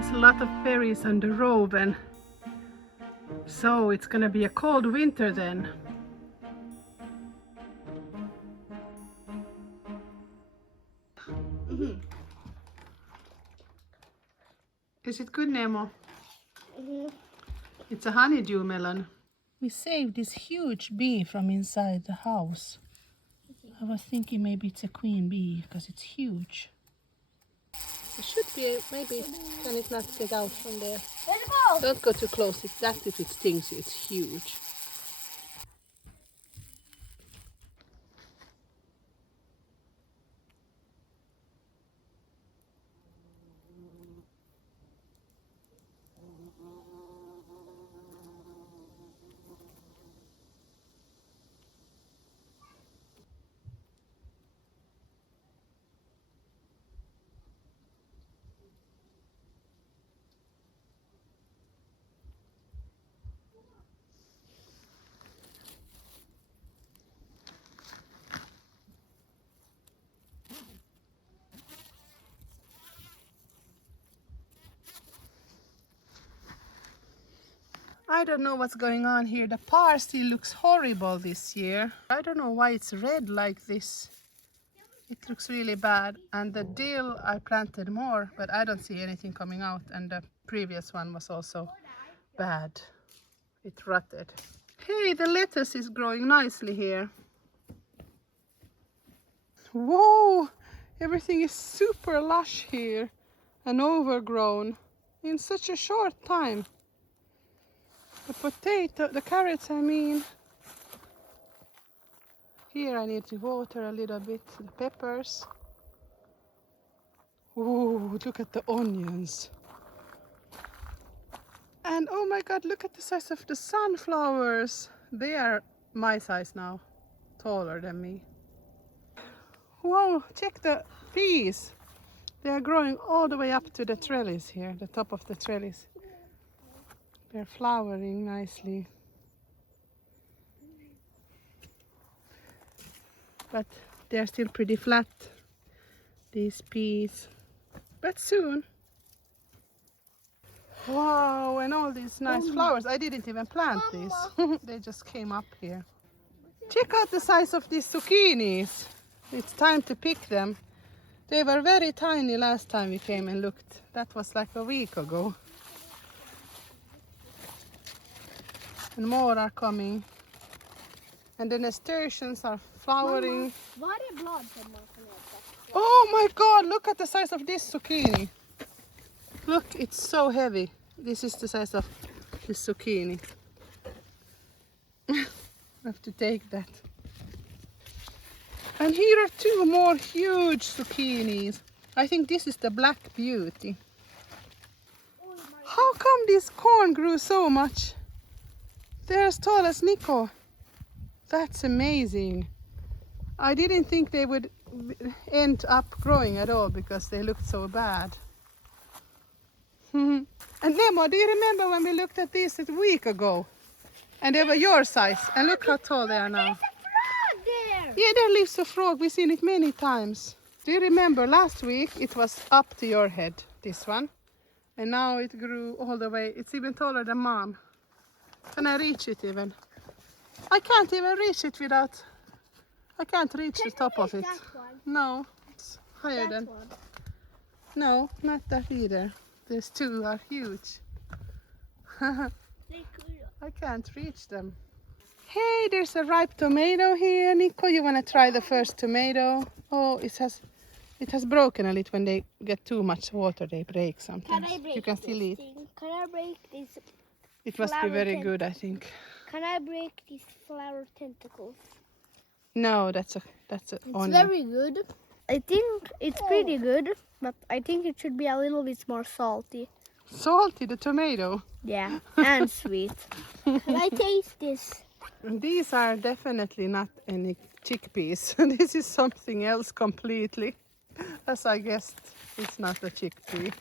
There's a lot of berries on the rowan, so it's gonna be a cold winter then. Is it good, Nemo? It's a honeydew melon. We saved this huge bee from inside the house. I was thinking maybe it's a queen bee because it's huge. It should be, maybe, can it not get out from there? Let's go! Don't go too close, that's if it stings you, it's huge. I don't know what's going on here. The parsley looks horrible this year. I don't know why it's red like this. It looks really bad. And the dill, I planted more, but I don't see anything coming out. And the previous one was also bad. It rotted. Hey, the lettuce is growing nicely here. Whoa! Everything is super lush here and overgrown in such a short time. The carrots, I mean. Here I need to water a little bit the peppers. Ooh, look at the onions. And oh my God, look at the size of the sunflowers. They are my size now, taller than me. Whoa, check the peas. They are growing all the way up to the trellis here, the top of the trellis. They're flowering nicely. But they're still pretty flat, these peas. But soon. Wow, and all these nice flowers. I didn't even plant these. They just came up here. Check out the size of these zucchinis. It's time to pick them. They were very tiny last time we came and looked. That was like a week ago. And more are coming. And the nasturtiums are flowering. Oh my God, look at the size of this zucchini. Look, it's so heavy. This is the size of this zucchini. I have to take that. And here are two more huge zucchinis. I think this is the Black Beauty. How come this corn grew so much? They're as tall as Nico. That's amazing. I didn't think they would end up growing at all because they looked so bad. And Nemo, do you remember when we looked at these a week ago? And they were your size. And look how tall they are now. Yeah, there lives a frog. We've seen it many times. Do you remember last week it was up to your head, this one. And now it grew all the way. It's even taller than Mom. Can I reach it even? I can't even reach it without... I can't reach the top of it. No, it's higher than... One. No, not that either. These two are huge. I can't reach them. Hey, there's a ripe tomato here. Nico, you want to try the first tomato? Oh, it has broken a little. When they get too much water, they break sometimes. Can I break you can still eat. Can I break this? It must be very good, I think. Can I break these flower tentacles? No, that's a It's onion. very good. I think it's pretty good, but I think it should be a little bit more salty. Salty, the tomato. Yeah, and sweet. Can I taste this? And these are definitely not any chickpeas. This is something else completely. As I guessed, it's not a chickpea.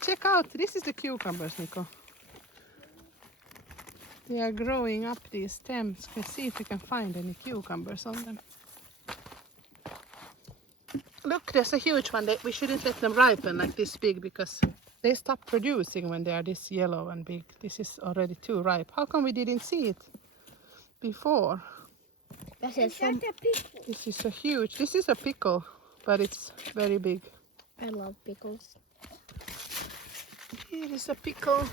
Check out, this is the cucumbers, Nico. They are growing up these stems. Let's see if we can find any cucumbers on them. Look, there's a huge one. We shouldn't let them ripen like this big because they stop producing when they are this yellow and big. This is already too ripe. How come we didn't see it before? This is a pickle. This is a huge, this is a pickle, but it's very big. I love pickles. Here is a pickle.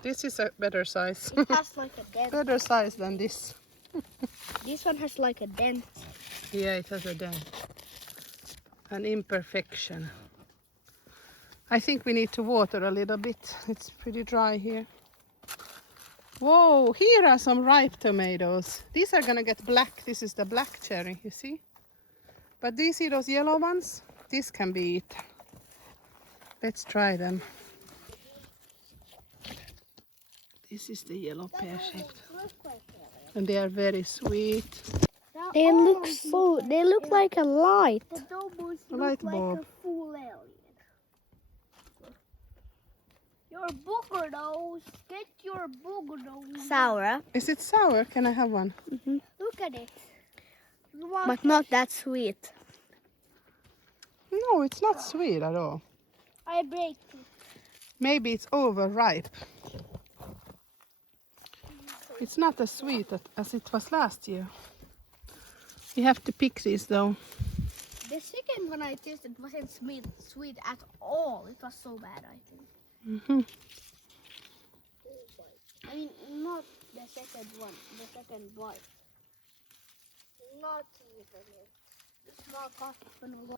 This is a better size. It has like a dent. Better size than this. This one has like a dent. Yeah, it has a dent. An imperfection. I think we need to water a little bit. It's pretty dry here. Whoa, here are some ripe tomatoes. These are gonna get black. This is the black cherry, you see? But do you see those yellow ones? This can be eaten. Let's try them. This is the yellow pear-shaped. And they are very sweet. They look like a light. A light bulb. Like a full alien. Your booger nose. Get your booger nose. Sour. Is it sour? Can I have one? Mm-hmm. Look at it. But not that sweet. No, it's not sweet at all. I break it. Maybe it's overripe. It's not as sweet as it was last year. We have to pick these though. The second one I tasted wasn't sweet at all. It was so bad, I think. Mm-hmm. I mean, not the second one, the second bite. Not even it. The small cup one.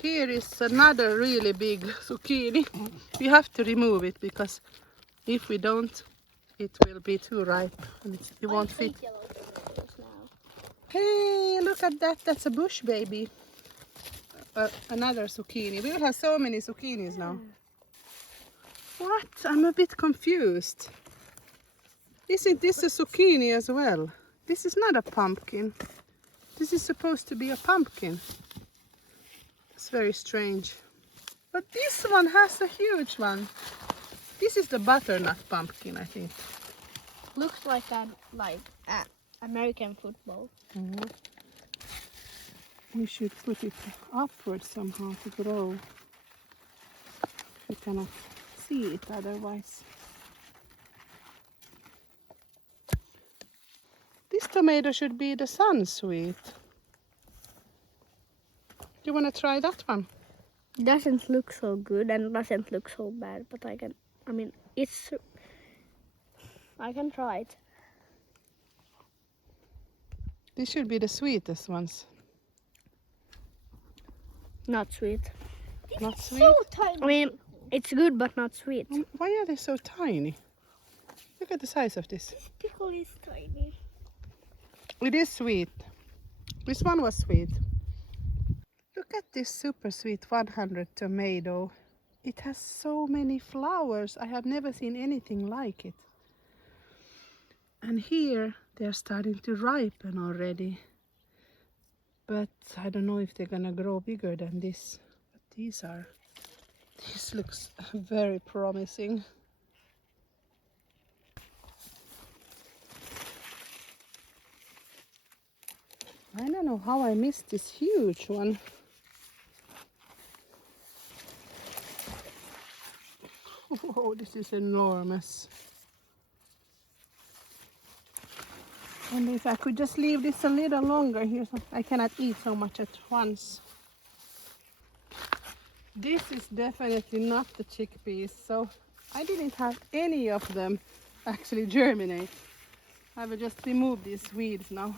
Here is another really big zucchini. We have to remove it because if we don't, it will be too ripe and it won't fit. Hey, look at that. That's a bush baby. Another zucchini. We will have so many zucchinis now. What? I'm a bit confused. Isn't this a zucchini as well? This is not a pumpkin. This is supposed to be a pumpkin. It's very strange. But this one has a huge one. This is the butternut pumpkin, I think. Looks like an American football. Mm-hmm. We should put it upward somehow to grow. We cannot see it otherwise. This tomato should be the sunsweet. Do you want to try that one? Doesn't look so good and doesn't look so bad, but I can try it. These should be the sweetest ones. Not sweet. Not sweet? So tiny. I mean, it's good, but not sweet. Why are they so tiny? Look at the size of this. This pickle is tiny. It is sweet. This one was sweet. Look at this super sweet 100 tomato. It has so many flowers. I have never seen anything like it. And here they're starting to ripen already. But I don't know if they're gonna grow bigger than this. But this looks very promising. I don't know how I missed this huge one. Oh, this is enormous. And if I could just leave this a little longer here, so I cannot eat so much at once. This is definitely not the chickpeas, so I didn't have any of them actually germinate. I will just remove these weeds now.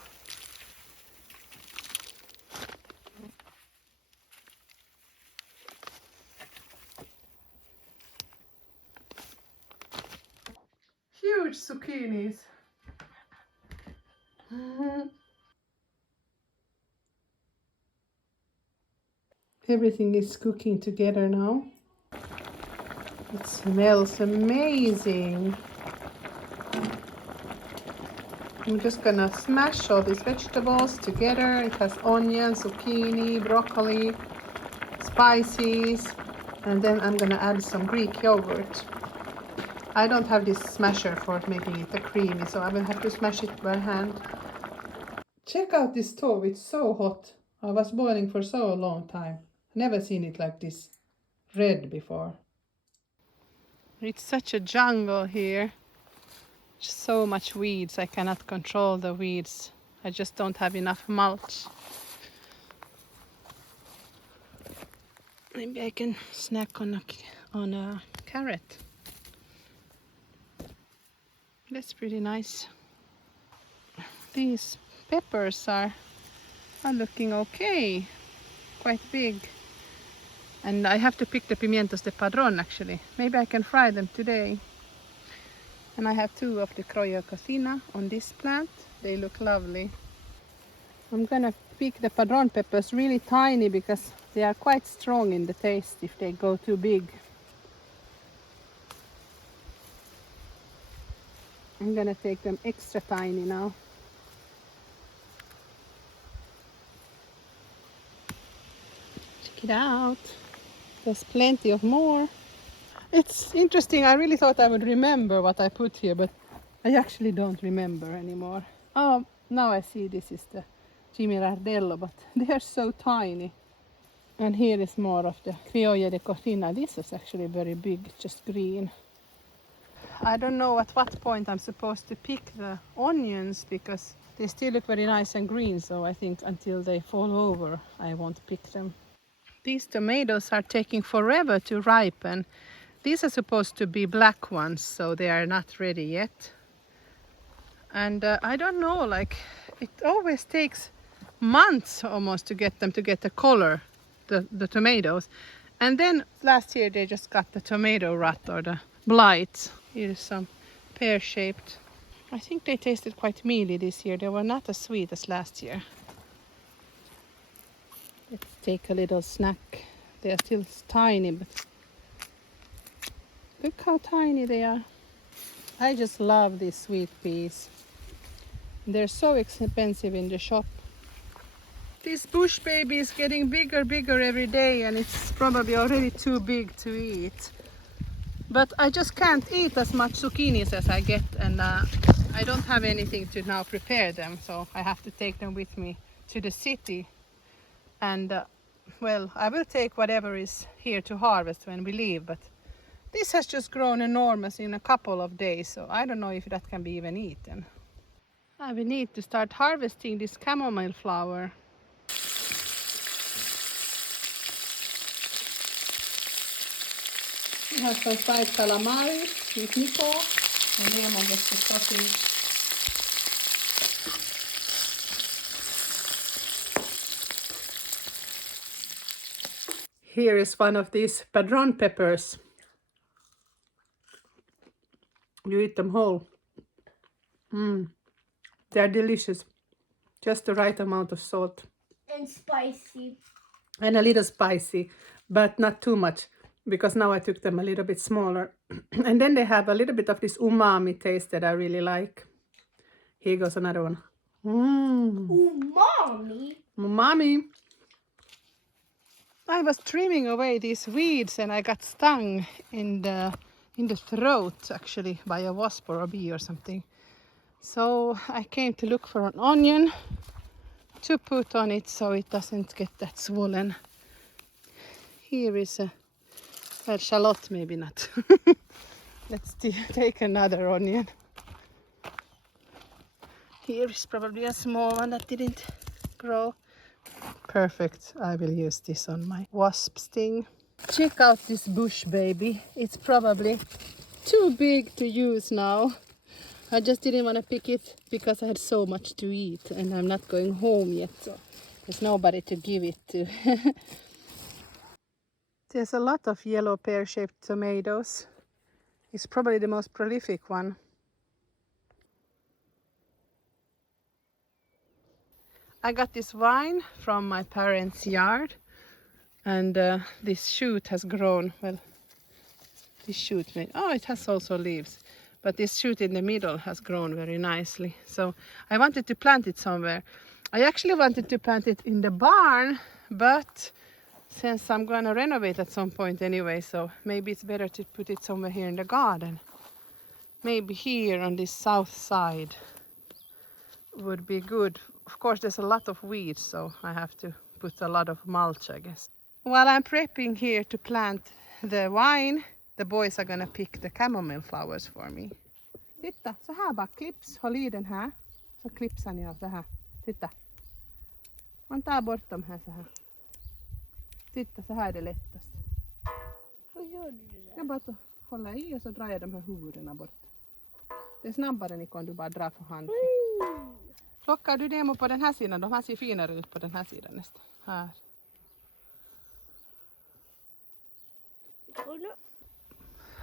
Huge zucchinis. Everything is cooking together now. It smells amazing. I'm just gonna smash all these vegetables together. It has onion, zucchini, broccoli, spices, and then I'm gonna add some Greek yogurt. I don't have this smasher for making it creamy, so I will have to smash it by hand. Check out this stove, it's so hot. I was boiling for so long time. Never seen it like this red before. It's such a jungle here. So much weeds, I cannot control the weeds. I just don't have enough mulch. Maybe I can snack on a carrot. That's pretty nice. These peppers are looking okay, quite big. And I have to pick the pimientos de padrón actually. Maybe I can fry them today. And I have 2 of the Croya Cocina on this plant. They look lovely. I'm gonna pick the padrón peppers really tiny because they are quite strong in the taste if they go too big. I'm gonna take them extra tiny now. Check it out. There's plenty of more. It's interesting, I really thought I would remember what I put here, but I actually don't remember anymore. Oh, now I see this is the Cimirardello, but they are so tiny. And here is more of the Criolla de Cocina. This is actually very big, just green. I don't know at what point I'm supposed to pick the onions because they still look very nice and green, so I think until they fall over I won't pick them. These tomatoes are taking forever to ripen. These are supposed to be black ones, so they are not ready yet. And I don't know, like it always takes months almost to get them to get the color, the tomatoes. And then last year they just got the tomato rot or the blight. Here's some pear-shaped. I think they tasted quite mealy this year. They were not as sweet as last year. Let's take a little snack. They are still tiny, but look how tiny they are. I just love these sweet peas. They're so expensive in the shop. This bush baby is getting bigger every day, and it's probably already too big to eat. But I just can't eat as much zucchinis as I get, and I don't have anything to now prepare them, so I have to take them with me to the city. And well, I will take whatever is here to harvest when we leave, but this has just grown enormous in a couple of days, so I don't know if that can be even eaten. I will need to start harvesting this chamomile flower. We have some fried calamaris with Nico and Remo gets the sausage. Here is one of these padrón peppers. You eat them whole. They're delicious. Just the right amount of salt. And spicy. And a little spicy, but not too much, because now I took them a little bit smaller. And then they have a little bit of this umami taste that I really like. Here goes another one. Umami? Umami. I was trimming away these weeds and I got stung in the throat actually by a wasp or a bee or something. So I came to look for an onion to put on it so it doesn't get that swollen. Here is a shallot, maybe not. Let's take another onion. Here is probably a small one that didn't grow. Perfect, I will use this on my wasp sting. Check out this bush baby. It's probably too big to use now. I just didn't want to pick it because I had so much to eat and I'm not going home yet, so there's nobody to give it to. There's a lot of yellow pear-shaped tomatoes. It's probably the most prolific one. I got this vine from my parents' yard, and this shoot has grown. Well, this shoot, it has also leaves, but this shoot in the middle has grown very nicely. So I wanted to plant it somewhere. I actually wanted to plant it in the barn, but since I'm going to renovate at some point anyway, so maybe it's better to put it somewhere here in the garden. Maybe here on this south side would be good of course there's a lot of weeds, so I have to put a lot of mulch, I guess. While I'm prepping here to plant the vine, the boys are gonna pick the chamomile flowers for me. Titta, så här bara klipps. Håll i den här. Så klippsar ni av så här. Titta. Man tar bort de här så här. Titta, så här är det lättast. Hur gör du det? Jag bara håller i och så drar jag de här huvudena bort. Det är snabbare än om du bara drar för hand. Plockar du dem på den här sidan? De här ser finare ut på den här sidan nästan. Här.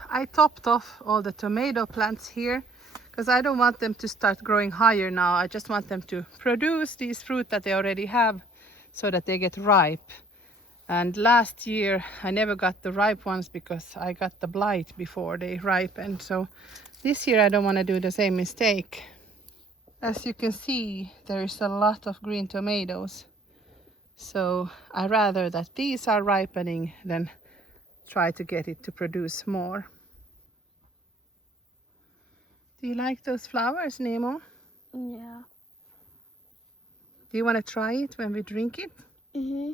I topped off all the tomato plants here because I don't want them to start growing higher now. I just want them to produce these fruit that they already have so that they get ripe. And last year I never got the ripe ones because I got the blight before they ripened. So this year I don't want to do the same mistake. As you can see, there is a lot of green tomatoes. So I rather that these are ripening than try to get it to produce more. Do you like those flowers, Nemo? Yeah. Do you want to try it when we drink it? Mm-hmm.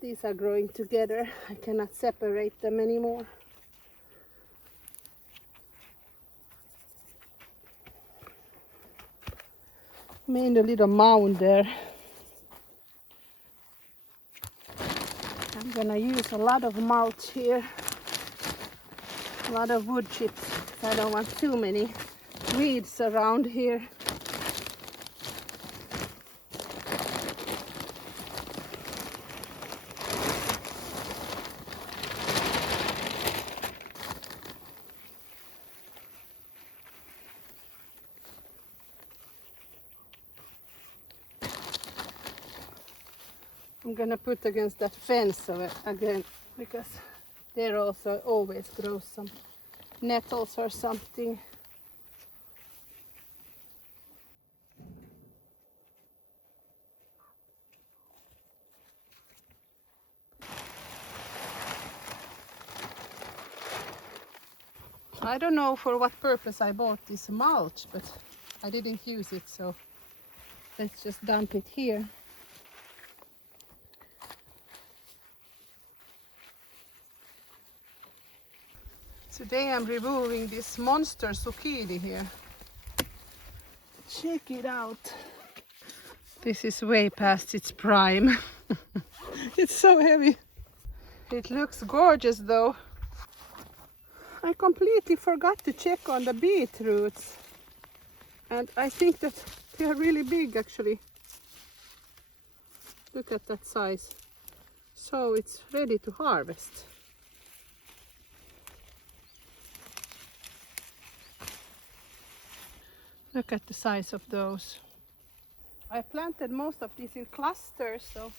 These are growing together. I cannot separate them anymore. Made a little mound there. I'm gonna use a lot of mulch here. A lot of wood chips. I don't want too many weeds around here. I'm gonna put against that fence again because there also always grows some nettles or something. I don't know for what purpose I bought this mulch, but I didn't use it, so let's just dump it here. Today I'm removing this monster zucchini here. Check it out. This is way past its prime. It's so heavy. It looks gorgeous though. I completely forgot to check on the beetroots. And I think that they are really big actually. Look at that size. So it's ready to harvest. Look at the size of those. I planted most of these in clusters, so.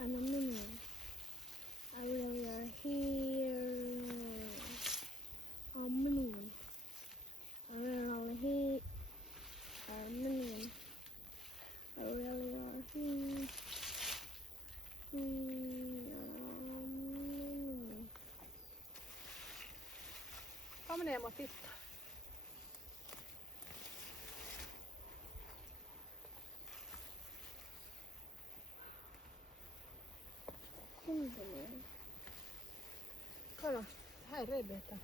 And a minion. I really are here. A minion. I really are here. A minion. I really are here. Kom ner och titta. Kolla, här är rödbetan.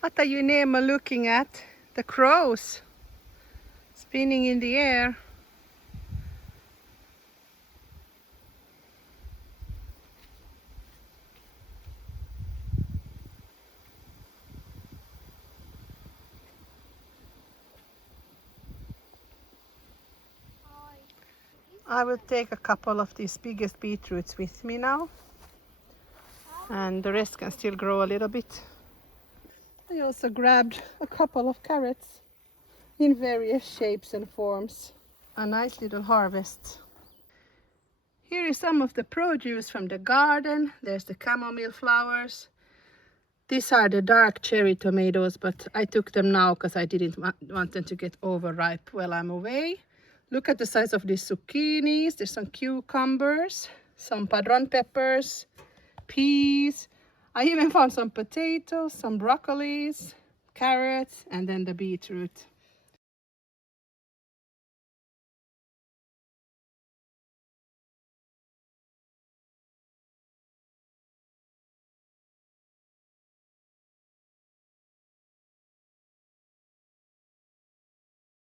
What are you, Nemo, looking at? The crows spinning in the air. I will take a couple of these biggest beetroots with me now, and the rest can still grow a little bit. I also grabbed a couple of carrots in various shapes and forms. A nice little harvest. Here is some of the produce from the garden. There's the chamomile flowers. These are the dark cherry tomatoes, but I took them now because I didn't want them to get overripe while I'm away. Look at the size of these zucchinis. There's some cucumbers, some padron peppers, peas. I even found some potatoes, some broccolis, carrots, and then the beetroot.